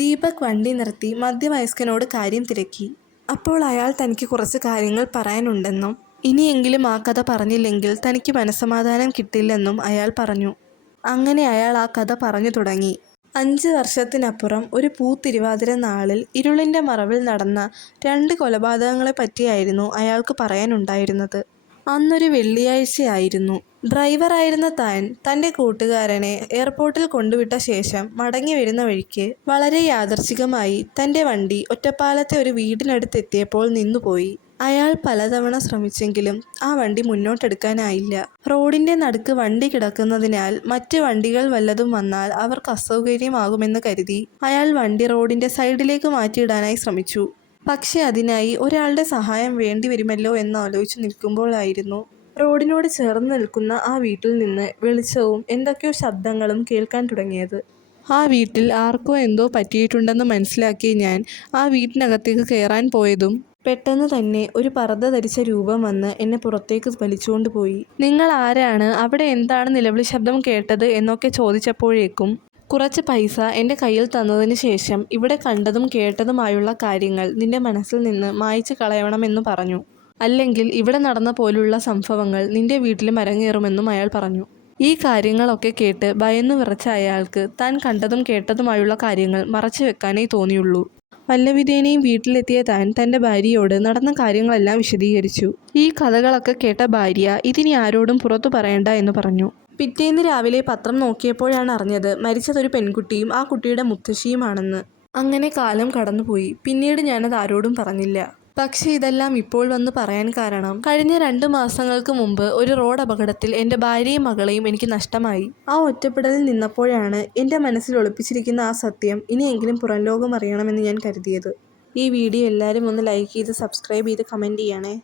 ദീപക് വണ്ടി നിർത്തി മധ്യവയസ്കനോട് കാര്യം തിരക്കി. അപ്പോൾ അയാൾ തനിക്ക് കുറച്ച് കാര്യങ്ങൾ പറയാനുണ്ടെന്നും ഇനിയെങ്കിലും ആ കഥ പറഞ്ഞില്ലെങ്കിൽ തനിക്ക് മനസ്സമാധാനം കിട്ടില്ലെന്നും അയാൾ പറഞ്ഞു. അങ്ങനെ അയാൾ ആ കഥ പറഞ്ഞു തുടങ്ങി. 5 വർഷത്തിനപ്പുറം ഒരു പൂത്തിരുവാതിര നാളിൽ ഇരുളിൻ്റെ മറവിൽ നടന്ന 2 കൊലപാതകങ്ങളെപ്പറ്റിയായിരുന്നു അയാൾക്ക് പറയാനുണ്ടായിരുന്നത്. അന്നൊരു വെള്ളിയാഴ്ചയായിരുന്നു. ഡ്രൈവറായിരുന്ന താൻ തൻ്റെ കൂട്ടുകാരനെ എയർപോർട്ടിൽ കൊണ്ടുവിട്ട ശേഷം മടങ്ങി വരുന്ന വഴിക്ക് വളരെ യാദൃച്ഛികമായി തൻ്റെ വണ്ടി ഒറ്റപ്പാലത്തെ ഒരു വീടിനടുത്തെത്തിയപ്പോൾ നിന്നുപോയി. അയാൾ പലതവണ ശ്രമിച്ചെങ്കിലും ആ വണ്ടി മുന്നോട്ടെടുക്കാനായില്ല. റോഡിൻ്റെ നടുക്ക് വണ്ടി കിടക്കുന്നതിനാൽ മറ്റ് വണ്ടികൾ വല്ലതും വന്നാൽ അവർക്ക് അസൗകര്യമാകുമെന്ന് കരുതി അയാൾ വണ്ടി റോഡിൻ്റെ സൈഡിലേക്ക് മാറ്റിയിടാനായി ശ്രമിച്ചു. പക്ഷേ അതിനായി ഒരാളുടെ സഹായം വേണ്ടിവരുമല്ലോ എന്നാലോചിച്ചു നിൽക്കുമ്പോഴായിരുന്നു റോഡിനോട് ചേർന്ന് നിൽക്കുന്ന ആ വീട്ടിൽ നിന്ന് വെളിച്ചവും എന്തൊക്കെയോ ശബ്ദങ്ങളും കേൾക്കാൻ തുടങ്ങിയത്. ആ വീട്ടിൽ ആർക്കോ എന്തോ പറ്റിയിട്ടുണ്ടെന്ന് മനസ്സിലാക്കിയ ഞാൻ ആ വീട്ടിനകത്തേക്ക് കയറാൻ പോയതും പെട്ടെന്ന് തന്നെ ഒരു പർദ്ദ ധരിച്ച രൂപം വന്ന് എന്നെ പുറത്തേക്ക് വലിച്ചുകൊണ്ട് പോയി. നിങ്ങൾ ആരാണ്, അവിടെ എന്താണ് നിലവിളി ശബ്ദം കേട്ടത് എന്നൊക്കെ ചോദിച്ചപ്പോഴേക്കും കുറച്ച് പൈസ എൻ്റെ കയ്യിൽ തന്നതിന് ശേഷം ഇവിടെ കണ്ടതും കേട്ടതുമായുള്ള കാര്യങ്ങൾ നിന്റെ മനസ്സിൽ നിന്ന് മായ്ച്ചു കളയണമെന്ന് പറഞ്ഞു. അല്ലെങ്കിൽ ഇവിടെ നടന്ന പോലുള്ള സംഭവങ്ങൾ നിന്റെ വീട്ടിലും അരങ്ങേറുമെന്നും അയാൾ പറഞ്ഞു. ഈ കാര്യങ്ങളൊക്കെ കേട്ട് ഭയന്നു വിറച്ച അയാൾക്ക് താൻ കണ്ടതും കേട്ടതുമായുള്ള കാര്യങ്ങൾ മറച്ചു വെക്കാനേ തോന്നിയുള്ളൂ. വല്ലവിധേനയും വീട്ടിലെത്തിയ താൻ തൻ്റെ ഭാര്യയോട് നടന്ന കാര്യങ്ങളെല്ലാം വിശദീകരിച്ചു. ഈ കഥകളൊക്കെ കേട്ട ഭാര്യ ഇതിനി ആരോടും പുറത്തു പറയണ്ട എന്ന് പറഞ്ഞു. പിറ്റേന്ന് രാവിലെ പത്രം നോക്കിയപ്പോഴാണ് അറിഞ്ഞത് മരിച്ചതൊരു പെൺകുട്ടിയും ആ കുട്ടിയുടെ മുത്തശ്ശിയുമാണെന്ന്. അങ്ങനെ കാലം കടന്നുപോയി. പിന്നീട് ഞാനത് ആരോടും പറഞ്ഞില്ല. പക്ഷേ ഇതെല്ലാം ഇപ്പോൾ വന്ന് പറയാൻ കാരണം കഴിഞ്ഞ 2 മാസങ്ങൾക്ക് മുമ്പ് ഒരു റോഡ് അപകടത്തിൽ എൻ്റെ ഭാര്യയും മകളെയും എനിക്ക് നഷ്ടമായി. ആ ഒറ്റപ്പെടലിൽ നിന്നപ്പോഴാണ് എൻ്റെ മനസ്സിൽ ഒളിപ്പിച്ചിരിക്കുന്ന ആ സത്യം ഇനിയെങ്കിലും പുറം ലോകം അറിയണമെന്ന് ഞാൻ കരുതിയത്. ഈ വീഡിയോ എല്ലാവരും ഒന്ന് ലൈക്ക് ചെയ്ത് സബ്സ്ക്രൈബ് ചെയ്ത് കമൻറ്റ് ചെയ്യണേ.